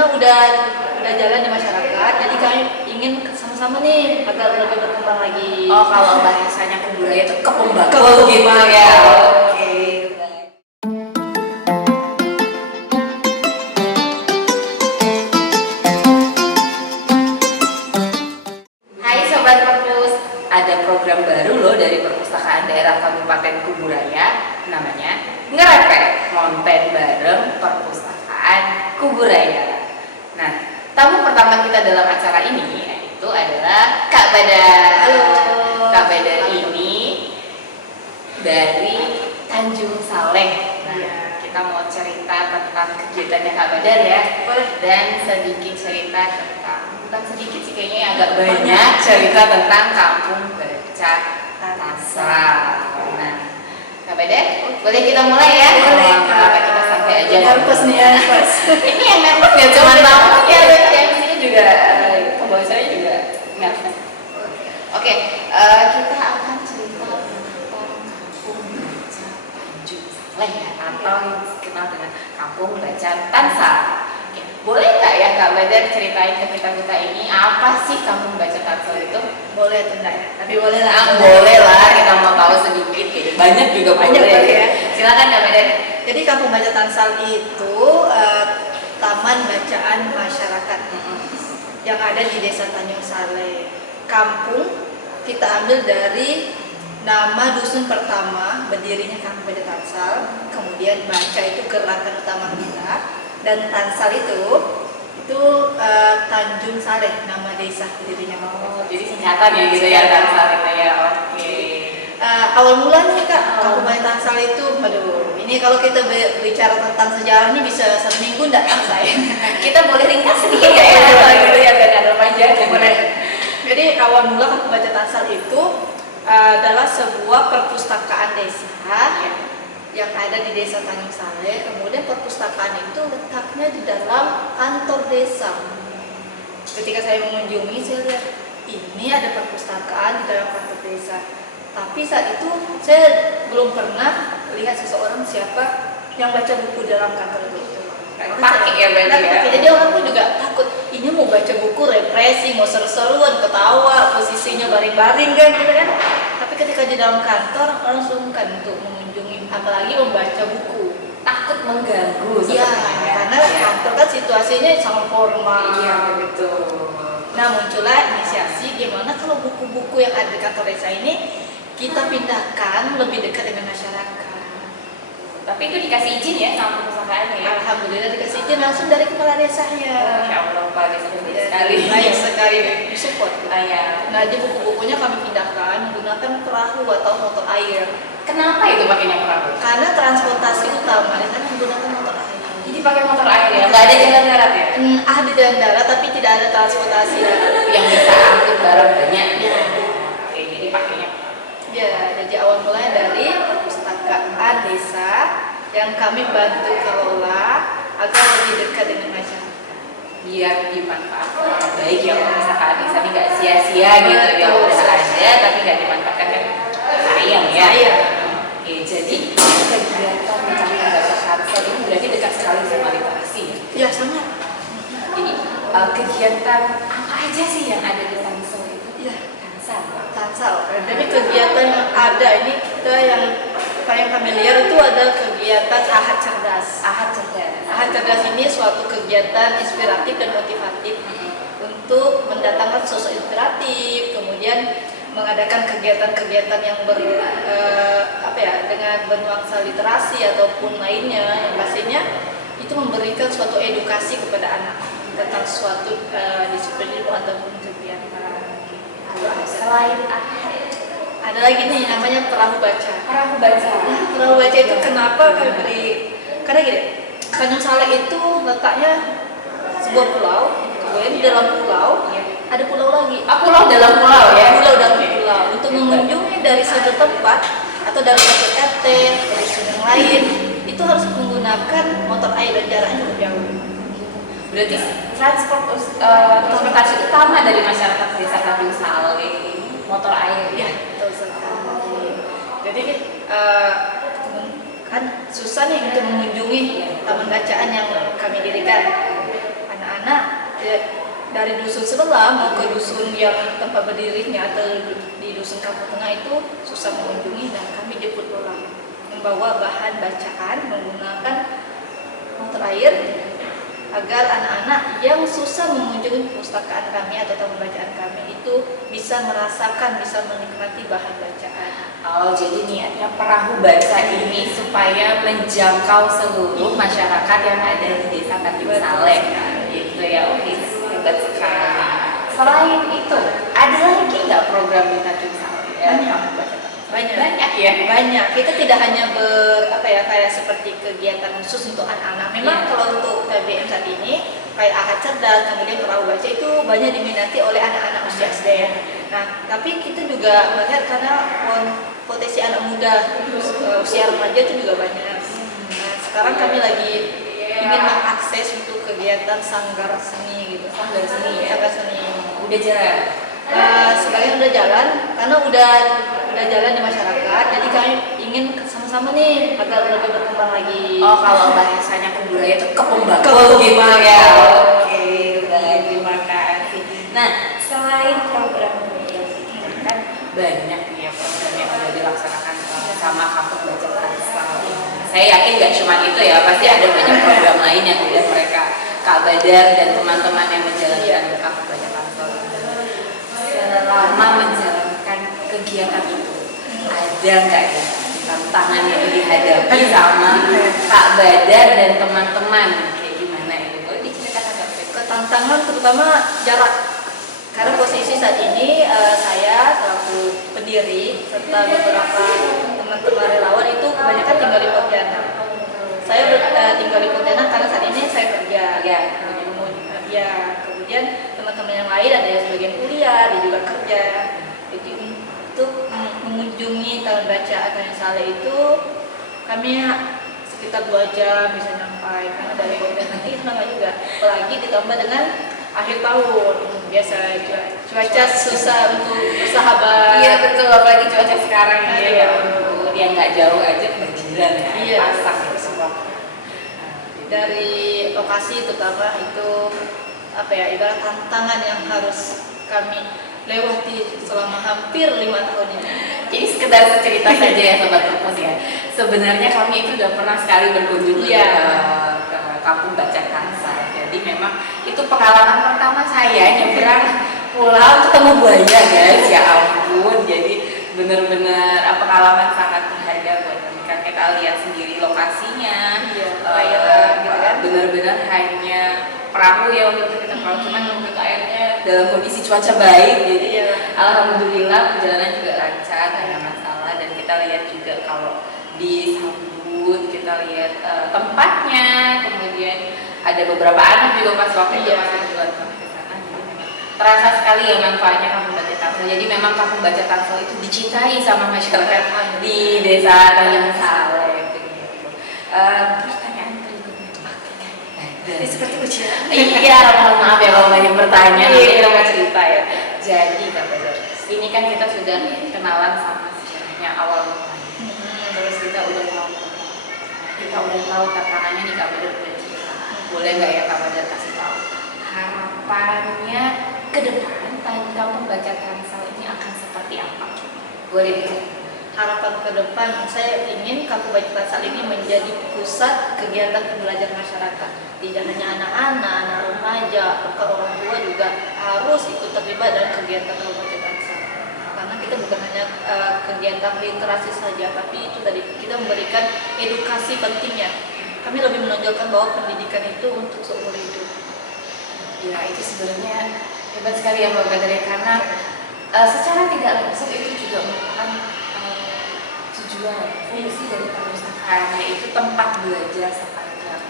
karena udah jalan di masyarakat, jadi kami ingin sama-sama nih agar lebih berkembang lagi. Oh, kalau bahasanya kebudayaan itu kepung bakul gitu ya. Oke. Hai Sobat Perpus, ada program baru loh dari Perpustakaan Daerah Kabupaten Kuburaya, namanya Ngerepek Konten Bareng Perpustakaan Kuburaya. Nah, tamu pertama kita dalam acara ini yaitu adalah Kak Badar. Halo. Kak Badar ini dari Tanjung Saleh. Nah, kita mau cerita tentang kegiatannya Kak Badar ya. Dan sedikit cerita tentang, bukan sedikit sih kayaknya agak banyak cerita tentang Kampung Baca Tansal. Nah, Kak Badar, boleh kita mulai ya? Boleh, Kak. Kita santai aja. Nervous nih ya, nervous. Ini yang nervous ya, cuma tamu ya, yang sini juga, pembawa saya juga nervous. Oke, kita akan cerita tentang Kampung Baca Tanjung Saleh ya, atau yang dikenal dengan Kampung Baca Tansal. Oke, boleh nggak ya Kak Badar ceritain ke kita ini apa sih Kampung Baca Tansal itu? Boleh atau enggak ya? Tapi boleh lah. Boleh lah, kita mau tahu sedikit. Kayaknya banyak juga Banyak boleh. boleh ya. Silakan Kak Badar. Jadi Kampung Baca Tansal itu taman bacaan masyarakat yang ada di Desa Tanjung Saleh. Kampung kita ambil dari nama dusun pertama berdirinya Kampung Baca Tansal, kemudian baca itu gerakan utama kita, dan Tansal itu Tanjung Saleh, nama desa berdirinya Kampung Baca Tansal. Jadi singkatan ya gitu ya Tansal itu ya. Oke. Awal mulanya Kak, Kampung Baca Tansal itu, aduh, ini kalau kita bicara tentang sejarah ini bisa seminggu enggak selesai. Kita boleh ringkas sedikit ya kalau gitu ya, biar ada panjang. Boleh. Jadi awal mula Kampung Baca Tansal itu adalah sebuah perpustakaan desa yang ada di Desa Tanjung Saleh. Kemudian perpustakaan itu letaknya di dalam kantor desa. Ketika saya mengunjungi, saya lihat ini ada perpustakaan di dalam kantor desa. Tapi saat itu saya belum pernah lihat seseorang siapa yang baca buku dalam kantor itu. Pakai ya berarti ya. Jadi orang tuh juga takut, ini mau baca buku represi, mau seru-seruan, ketawa, posisinya baring-baring kan gitu kan. Tapi ketika di dalam kantor orang sungkan untuk mengunjungi, apalagi membaca buku. Takut mengganggu Iya, sebenarnya. karena kantor kan situasinya sangat formal. Iya betul. Nah, muncullah inisiasi gimana kalau buku-buku yang ada di kantor desa ini kita pindahkan lebih dekat dengan masyarakat. Tapi itu dikasih izin ya sama perpustakaannya ya. Alhamdulillah dikasih izin langsung dari kepala desanya. Masya Allah, Pak Desa baik sekali. Baik sekali, support. Ya. Nah, di buku-bukunya kami pindahkan menggunakan perahu atau motor air. Kenapa itu pakainya perahu? Karena transportasi utama di sana menggunakan motor air. Jadi pakai motor air ya, nggak ada jalan darat ya? Ada jalan darat tapi tidak ada transportasi darat. Yang bisa angkut barang banyak. Ya. Oke, jadi pakainya. Ya, jadi awal mulanya dari perpustakaan desa yang kami bantu kelola agar lebih dekat dengan masyarakat. Biar dimanfaatkan baik ya perpustakaan desa ini nggak sia-sia gitu ya, Betul. udah ada tapi nggak dimanfaatkan kan sayang ya. Sayang. Oke, jadi kegiatan Kampung Baca Tansal ini berarti dekat sekali sama literasi ya. Ya, sangat. Jadi kegiatan apa aja sih yang ada di Tansal itu? Ya, Tansal. Tansal. Jadi kegiatan yang ada ini kita yang paling familiar itu ada kegiatan Ahad Cerdas. Ahad Cerdas. Ahad Cerdas ini suatu kegiatan inspiratif dan motivatif untuk mendatangkan sosok inspiratif, kemudian mengadakan kegiatan-kegiatan yang dengan bernuansa literasi ataupun lainnya yang pastinya itu memberikan suatu edukasi kepada anak tentang suatu disiplin ilmu ataupun kegiatan. Selain Ahad, Ada lagi nih namanya perahu baca. perahu baca. Perahu baca itu kenapa kami beri? Karena gini, Tanjung Saleh itu letaknya sebuah pulau, kemudian di dalam pulau ada pulau lagi. Pulau dalam pulau ya. Pulau dalam pulau. Untuk mengunjungi dari satu tempat atau dari satu RT, dari sungai lain, itu harus menggunakan motor air dan jaraknya cukup jauh. Berarti transportasi utama dari masyarakat desa Tanjung Saleh ini motor air ya. Betul sekali. Jadi kan susah nih untuk mengunjungi taman bacaan yang kami dirikan. dari dusun sebelah mau ke dusun yang tempat berdirinya atau di dusun Kampung Tengah itu susah mengunjungi, dan kami jemput bola membawa bahan bacaan menggunakan motor air agar anak-anak yang susah mengunjungi perpustakaan kami atau taman bacaan kami itu bisa merasakan, bisa menikmati bahan bacaan. Oh, jadi niatnya perahu baca ini supaya menjangkau seluruh masyarakat yang ada di Desa Tanjung Saleh. Gitu ya, oke, hebat sekali. Selain itu, ada lagi nggak program di Tanjung Saleh? Banyak ya, banyak. Kita tidak hanya kayak seperti kegiatan khusus untuk anak-anak. Memang kalau untuk KBM saat ini kayak akad cerdas, kemudian perahu baca itu banyak diminati oleh anak-anak usia SD. Nah, tapi kita juga melihat karena potensi anak muda usia remaja itu juga banyak. Nah, sekarang kami lagi ingin mengakses untuk kegiatan sanggar seni gitu. Sanggar seni ya? Sanggar seni. Udah jalan? Sebagian udah jalan karena udah jalan di masyarakat, jadi kami ingin sama-sama nih agar lebih berkembang lagi. Oh, kalau bahasanya kebudayaan itu kepembakul gitu ya. Oke, baik, terima kasih. Nah, selain program program ini kan banyak nih ya program yang sudah dilaksanakan sama Kampung Baca Tansal. Saya yakin nggak cuma itu ya, pasti ada banyak program lain yang sudah mereka Kak Badar dan teman-teman yang menjalankan Kampung Baca Tansal. Selama menjalankan kegiatan itu, ada nggak ya tantangan yang dihadapi sama Kak Badar dan teman-teman, kayak gimana ini? Boleh diceritakan nggak? Tantangan terutama jarak, karena posisi saat ini saya selaku pendiri serta beberapa teman-teman relawan itu kebanyakan tinggal di Pontianak. Saya tinggal di Pontianak karena saat ini saya kerja. Kemudian teman-teman yang lain ada yang sebagian kuliah, dia juga kerja. Jadi untuk mengunjungi taman baca Tanjung Saleh itu kami sekitar 2 jam bisa sampai, karena dari Pontianak itu lama juga, apalagi ditambah dengan akhir tahun biasa cuaca susah untuk bersahabat. Iya betul, apalagi cuaca sekarang ini ya, dia nggak jauh aja kebanjiran ya, iya, pasang itu semua. Dari lokasi terutama itu ibarat tantangan yang harus kami lewati selama hampir 5 tahun ini. Jadi sekedar cerita saja ya Sobat Rumus ya. Sebenarnya kami itu udah pernah sekali berkunjung ke Kampung Baca Tansal. Jadi memang itu pengalaman pertama saya nyebrang pulau ketemu buaya guys. Ya ampun. Jadi benar-benar pengalaman sangat berharga buat kami. Kan kita lihat sendiri lokasinya. Benar-benar hanya perahu ya waktu itu kita perahu, cuman untuk airnya dalam kondisi cuaca baik. Jadi alhamdulillah perjalanan juga lancar, tidak ada masalah. Dan kita lihat juga kalau disambut, kita lihat tempatnya, kemudian ada beberapa anak juga pas waktu itu masih jualan ke sana. Terasa sekali ya manfaatnya Kampung Baca Tansal. Jadi memang Kampung Baca Tansal itu dicintai sama masyarakat di Desa Tanjung Saleh. Pertanyaan berikutnya Seperti ujian. Iya, mohon maaf ya kalau banyak bertanya, nanti kita mau cerita ya. Jadi Kak Badar, ini kan kita sudah kenalan sama sejarahnya awal mulanya. Terus kita udah tahu tantangannya nih Kak Badar udah cerita. Boleh nggak ya Kak Badar kasih tahu harapannya ke depan Kampung Baca Tansal ini akan seperti apa? Boleh diceritakan. Harapan ke depan, saya ingin Kampung Baca Tansal ini menjadi pusat kegiatan pembelajaran masyarakat. Tidak hanya anak-anak, anak remaja, bahkan orang tua juga harus ikut terlibat dalam kegiatan Kampung Baca Tansal. Karena kita bukan hanya kegiatan literasi saja, tapi itu tadi kita memberikan edukasi pentingnya. Kami lebih menonjolkan bahwa pendidikan itu untuk seumur hidup. Ya itu sebenarnya hebat sekali ya Mbak Badar, karena secara tidak langsung itu juga merupakan tujuan fungsi dari perpustakaan, yaitu tempat belajar sepanjang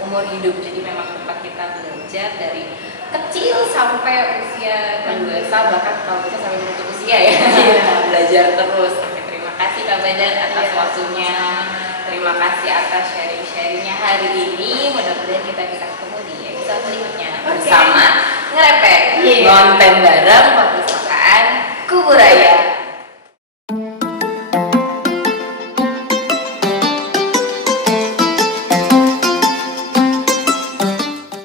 umur hidup. Jadi memang tempat kita belajar dari kecil sampai usia dewasa, bahkan kalau kita sampai menutup usia ya belajar terus. Oke, terima kasih Kak Badar atas waktunya, terima kasih atas sharing-sharingnya hari ini. Mudah-mudahan kita bisa ketemu di episode berikutnya bersama ngerepek konten bareng perpustakaan Kuburaya.